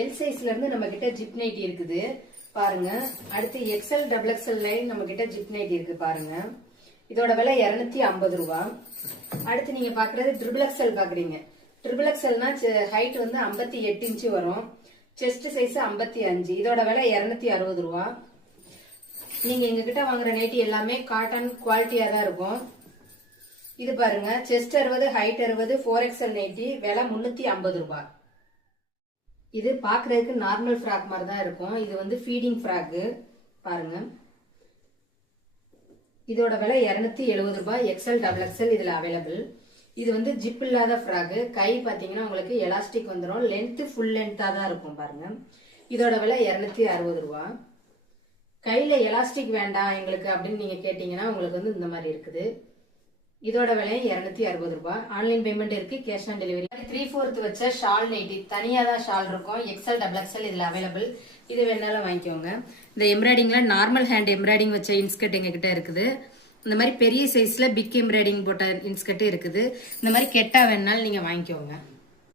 L சைஸ்ல இருந்து நம்ம கிட்ட ஜிப் நைட்டி இருக்குது பாருங்க. அடுத்து எக்ஸ்எல் டபுள் எக்ஸ்எல் லைன் நம்ம கிட்ட ஜிப் நைட்டி இருக்கு பாருங்க. இதோட விலை 250 ரூபாய். அடுத்து நீங்க பாக்குறது ட்ரிபிள் எக்ஸ்எல் பாக்குறீங்க. ட்ரிபிள் எக்ஸ்எல்னா ஹைட் வந்து 58 இன்ச்சு வரும். Chest size 55. இதோட விலை 260 ரூபாய். நீங்க எங்க கிட்ட வாங்குற நைட்டி எல்லாமே காட்டன் குவாலிட்டியா தான் இருக்கும். இது பாருங்க, செஸ்ட் 60, ஹைட் 60, 4XL நைட்டி, விலை 350 ரூபாய். இது பாக்குறதுக்கு நார்மல் ஃப்ராக் மாதிரி தான் இருக்கும். இது வந்து ஃபீடிங் ஃப்ராக் பாருங்க. இதோட விலை 270 ரூபாய். எக்ஸ்எல் டபுள் எக்ஸ்எல் இதுல அவைலபிள். இது வந்து ஜிப் இல்லாத ஃப்ராக். கை பாத்தீங்கன்னா உங்களுக்கு எலாஸ்டிக் வந்துடும். லென்த் ஃபுல் லென்த்தா தான் இருக்கும் பாருங்க. இதோட விலை 260 ரூபாய். கையில எலாஸ்டிக் வேண்டாம் எங்களுக்கு அப்படின்னு நீங்க கேட்டீங்கன்னா உங்களுக்கு வந்து இந்த மாதிரி இருக்குது. இதோட விலை 260 ரூபாய். ஆன்லைன் பேமெண்ட் இருக்கு, கேஷ் ஆன் டெலிவரி. 3/4 வச்ச ஷால் நைட்டி, தனியா தான் ஷால் இருக்கும். எக்ஸ்எல் டபுள் எக்ஸ்எல் இதுல அவைலபிள். இது வேணாலும் வாங்கிக்கோங்க. இந்த எம்ப்ராய்டிங்ல நார்மல் ஹேண்ட் எம்ப்ராய்டிங் வச்ச இன்ஸ்கர்ட் எங்க கிட்ட இருக்குது. இந்த மாதிரி பெரிய சைஸ்ல பிக் எம்ப்ராய்டிங் போட்ட இன்ஸ்கர்ட் இருக்குது. இந்த மாதிரி கெட்டா வேணாலும் நீங்க வாங்கிக்கோங்க.